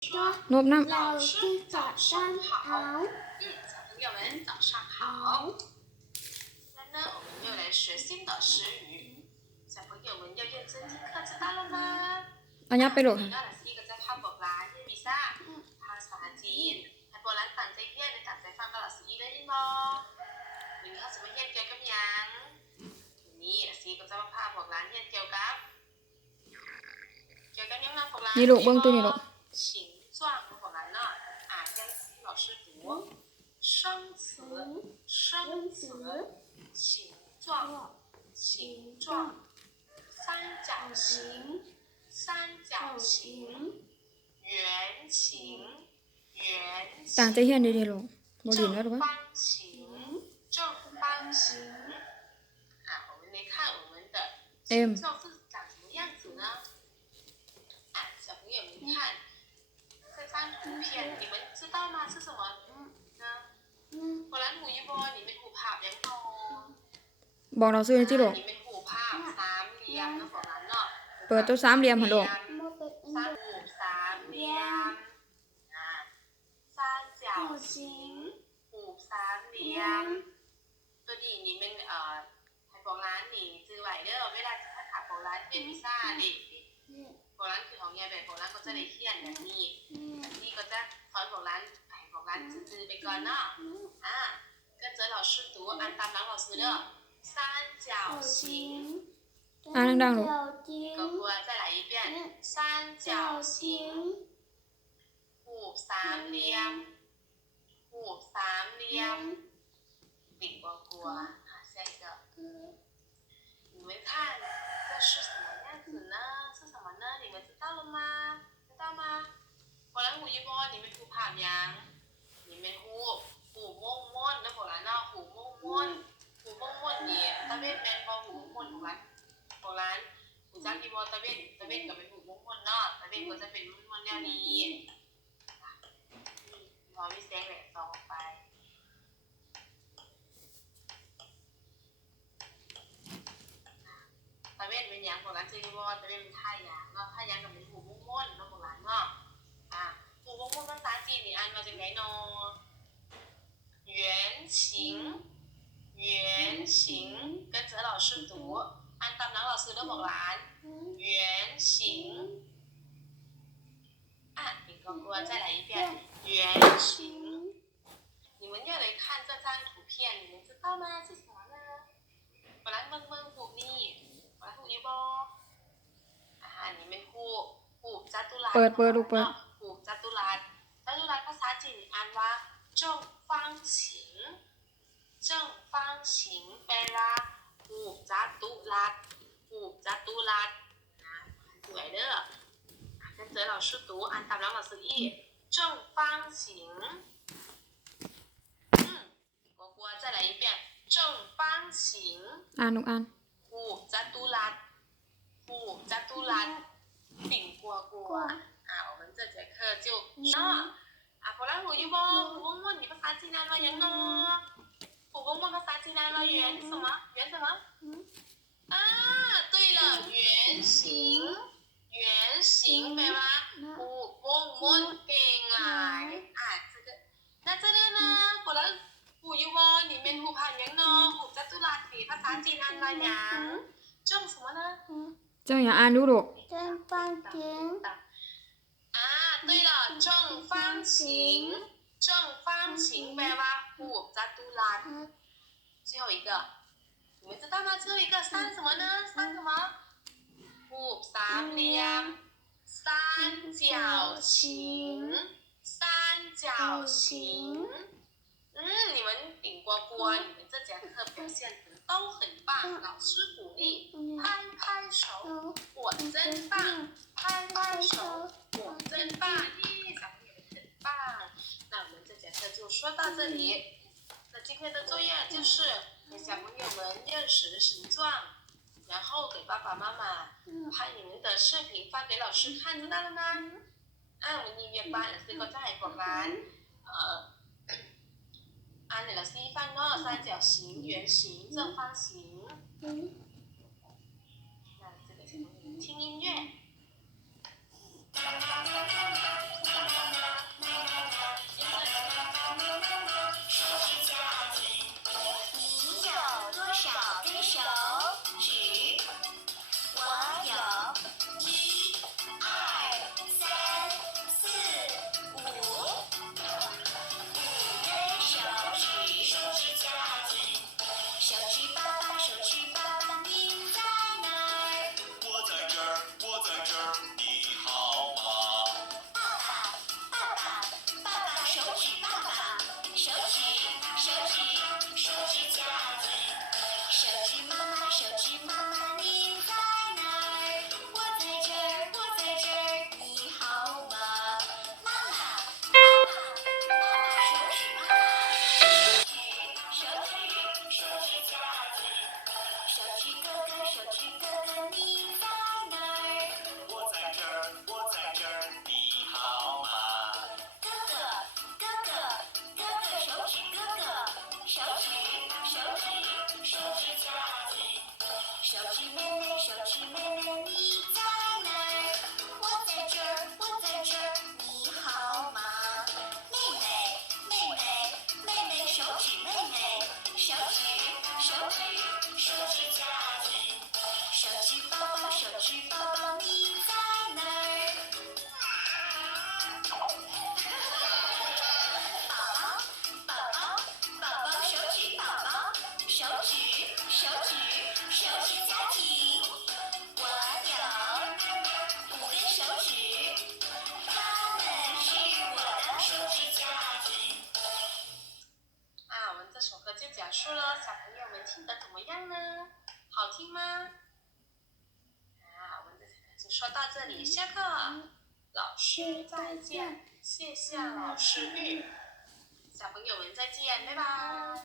นบน้ำ老师早上好。小朋友们早上好。现在呢，我们又来学新的诗语。小朋友们要认真听课，知道了吗？ อันนี้ไปโหลด นี่ก็ที่ก็จะภาพบอกร้านที่มีซ่าภาษาจีนให้บอกร้านต่างใจเฮียนในต่างใจฟังตลอดสีได้ยินบ่วันนี้เขาจะมาเฮียนเกี่ยวกับยังวันนี้สีก็จะมาภาพบอกร้านเฮียนเกี่ยวกับยังนะบอกร้าน นี่ลูกเบิ้งตัวนี้ลูก形状บอกร้านเนาะ跟老师读生词形状三角形圆形 ต่างใจเฮียนดีๆลูกบรินแล้วหรือ 正 วะ 方形我们来看我们的形状是长什么样子呢？小朋友们看这张图片，你们知道吗？是什么呢？果然หูยบอ你们หูภาพยังพอ บอกเราซื้อในที่ลูก 你们หูภาพสามเหลี่ยมนะบอกนั้นเนาะ เปิดตัวสามเหลี่ยมหันลูก สามเหลี่ยม三角形หูสามเหลี่ยมตัวนี้นี่มันให้บอกร้านนี่ซื้อไหวเด้อเวลาจะถามบอกร้านเป็นพิซซ่าดิบอกร้านคือของยายแบบบอกร้านก็จะได้เขียนแบบนี้นี่ก็จะสอนบอกร้านบอกร้านซื้อไปก่อนเนาะ跟着老师读按ตามหลัง老师เด้อ三角形 อ่านดังๆลูก 哥哥再来一遍三角形หูสามเหลี่ยม顶呱呱下一个你们看这是什么样子呢？是什么呢？你们知道了吗？知道吗？果然หูยี่บอ你们หูผ่านยัง你们หูม่วนนะบอกร้านเนาะหูม่วนนี่ตะเวนแมนบอหูม่วนบอกร้านหูจักยี่บอตะเวนกับเป็นหูม่วนเนาะตะเวนก็จะเป็นม่วนแนวนี้พอมีแสงแดดส่องออกไปตะเวนเป็นอย่างบอกร้านเจยี่บอตะเวนเป็นท่ายางเนาะท่ายางกับเป็นหูม่วนเนาะบอกร้านเนาะหูม่วนภาษาจีนนี่อ่านมาจากไหนเนาะ圆形跟着老师读按ตามหลัง老师都บอกร้าน圆形你哥哥再来一遍圆形你们要来看这张图片你们知道吗是什么呢บอกร้านเบิ่งหูนี่บอกร้านหูยี่บอ你们หูจัตุรัส เปิดลูกเปิด หูจัตุรัสภาษาจีนอ่านว่า正方形แปลว่าหูจัตุรัสสวยเด้อ跟着老师读按ตามหลัง老师อี正方形果果再来一遍正方形 อ่านลูกอ่าน หูจัตุรัส顶呱呱我们这节课就果然หูยี่บอหูม่วนนี่ภาษาจีนอ่านว่ายังเนาะหูม่วนภาษาจีนอ่านว่า圆什么对了圆形แปลว่าหูม่วนเก่งหลาย那这个呢果然หูยี่บอนี่เป็นหูผ่านยังเนาะหูจัตุรัสนี่ภาษาจีนอ่านว่ายัง正什么呢เจ้าอย่าอ่านดูลูก对了正方形แปลว่าหูจัตุรัส最后一个你们知道吗最后一个三什么呢三什么หูสามเหลี่ยม三角形你们顶呱呱你们这节课表现得都很棒老师鼓励拍拍手我真棒拍拍手我真棒小朋友们很棒那我们这节课就说到这里那今天的作业就是给小朋友们认识形状然后给爸爸妈妈拍你们的视频发给老师看知道了吗วันนี้เรียกบ้านแล้วซื้อก็จะให้บอกร้าน按你老师一放三角形、圆形、正方形。那这个听音乐。手指家庭，你有多少根手指？我有1、2、3、4、5，5根手指。手指家庭，手指爸爸，手指爸爸，你在哪儿？我在这儿，我在这儿，你好吗？爸爸，爸爸，爸爸，手指爸爸，手指，手指，手指家庭。手指妈妈，手指妈妈，你在哪儿？我在这儿，我在这儿，你好吗？妈妈，妈妈，妈妈，手指妈妈，手指，手指家庭。手指哥哥，手指哥哥，你在哪儿？我在这儿，我在这儿，你好吗？哥哥，哥哥，哥哥，手指哥哥，手指，手指，手指家庭。手指妹妹，手指妹妹，你在哪儿？我在这儿，我在这儿，你好吗？妹妹，妹妹，妹妹，手指妹妹，手指，手指，手指家庭。手指宝宝，手指宝宝，你在哪儿？宝宝，宝宝，手指宝宝，手指，手指，手指家庭。我有5根手指，它们是我的手指家庭。我们这首歌就讲述了，小朋友们听得怎么样呢？好听吗？我们这首歌就说到这里，下课，老师再见，谢谢老师玉，小朋友们再见，拜拜。